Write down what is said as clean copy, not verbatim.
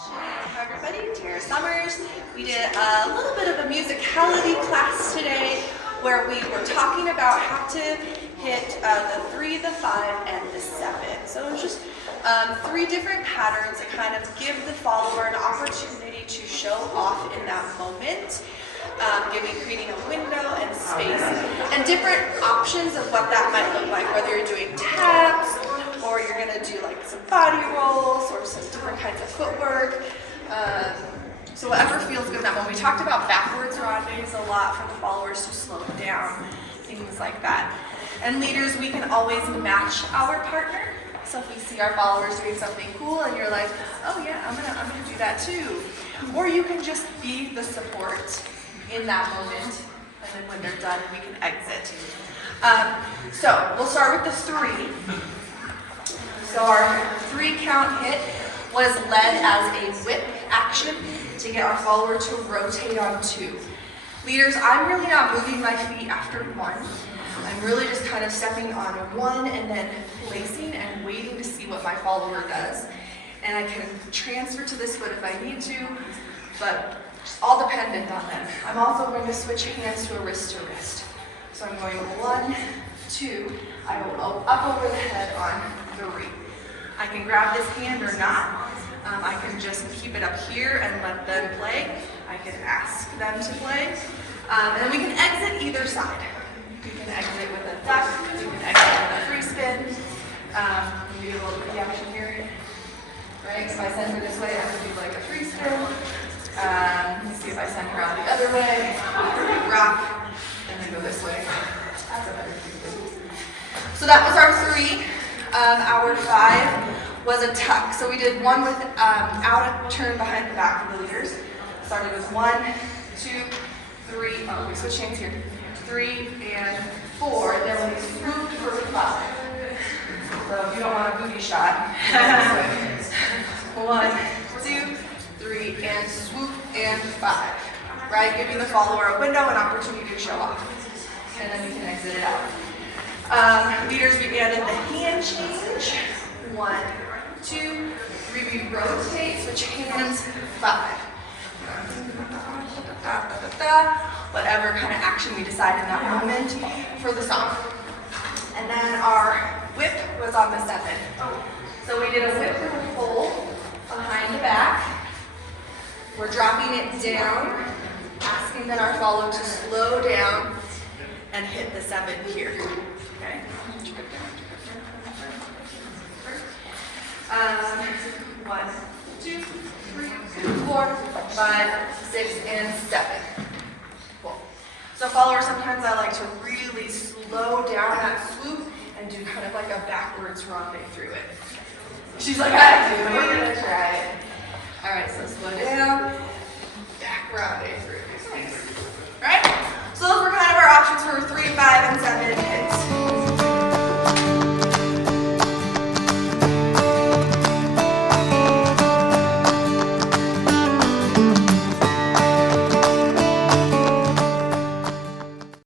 Hi everybody, Terra Summers. We did a little bit of a musicality class today where we were talking about how to hit the 3, the 5, and the 7. So it was just 3 different patterns that kind of give the follower an opportunity to show off in that moment, creating a window and space, and different options of what that might look like, whether you're doing taps, or you're going to do like some body rolls or some different kinds of footwork. So whatever feels good in that moment. We talked about backwards rondes a lot for the followers to slow down, things like that. And leaders, we can always match our partner. So if we see our followers doing something cool and you're like, oh yeah, I'm gonna do that too. Or you can just be the support in that moment, and then when they're done, we can exit. So we'll start with the 3. So our 3 count hit was led as a whip action to get our follower to rotate on 2. Leaders, I'm really not moving my feet after 1. I'm really just kind of stepping on 1 and then placing and waiting to see what my follower does. And I can transfer to this foot if I need to, but it's all dependent on them. I'm also going to switch hands to a wrist to wrist. So I'm going 1, 2, I go up over the head on 3. I can grab this hand or not. I can just keep it up here and let them play. I can ask them to play. And then we can exit either side. We can exit with a duck, we can exit with a free spin. We do a little bit action here. Right? If I send her this way, I'm going to do like a free spin. Let me see if I send her out the other way. Rock, and then go this way. That's a better free spin. So that was our 3. Our 5 was a tuck. So we did one with out a turn behind the back for the leaders. Started with 1, 2, 3. Oh, we switch hands here. 3 and 4. And then we swooped for 5. So if you don't want a booty shot, 1, 2, 3, and swoop and 5. Right? Giving the follower a window, an opportunity to show off. And then we can exit it out. Leaders, we added the hand change. 1, 2, 3, we rotate, switch hands, 5. Whatever kind of action we decide in that moment for the song. And then our whip was on the 7. So we did a whip with a fold behind the back. We're dropping it down, asking that our follow to slow down and hit the 7 here. Okay? 1, 2, 3, 4, 5, 6, and 7. Cool. So followers, sometimes I like to really slow down that swoop and do kind of like a backwards ronde through it. She's like, I do. We're gonna try it. All right, so slow down, back ronde through.